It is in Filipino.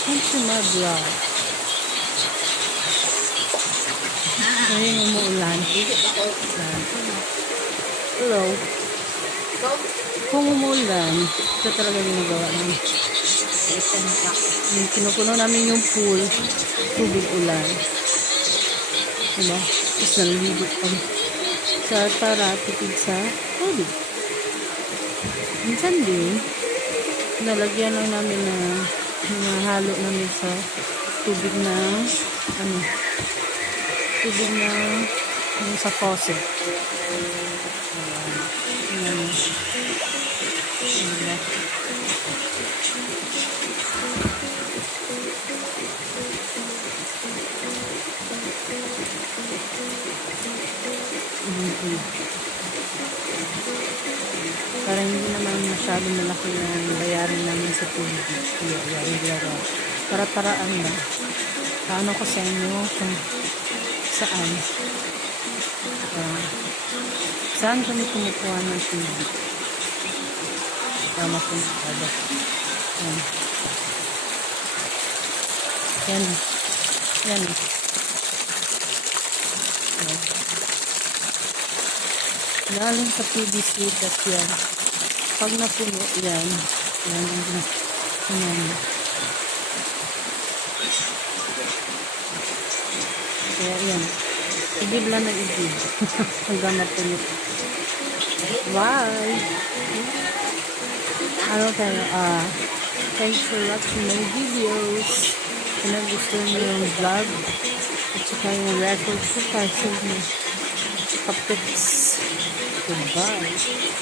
welcome to my vlog. Ngayon umuulan. Hello. Kung umuulan, ito talaga ginagawa namin. Kinukuno namin yung pool, tubig ulan. Diba? Tapos naliligo kami para tipid sa tubig. Minsan din, nalagyan lang namin na nahalo namin sa tubig na tubig na sa faucet. Ayan. Diba? Para hindi naman masyadong malaki na bayarin namin sa tubig. Para-paraan ba? Paano ko sa inyo kung saan kami kumukuha ng tubig? Tama po na yan. Yan. Galing sa PVC at yan. Pag napuno yan. Kaya yan. Igib lang na igib. Hanggang napuno. Bye! Ano tayo? Thanks for watching my videos. Kung nagustuhan niyo yung vlog at saka yung record ko kasi kapits. Goodbye.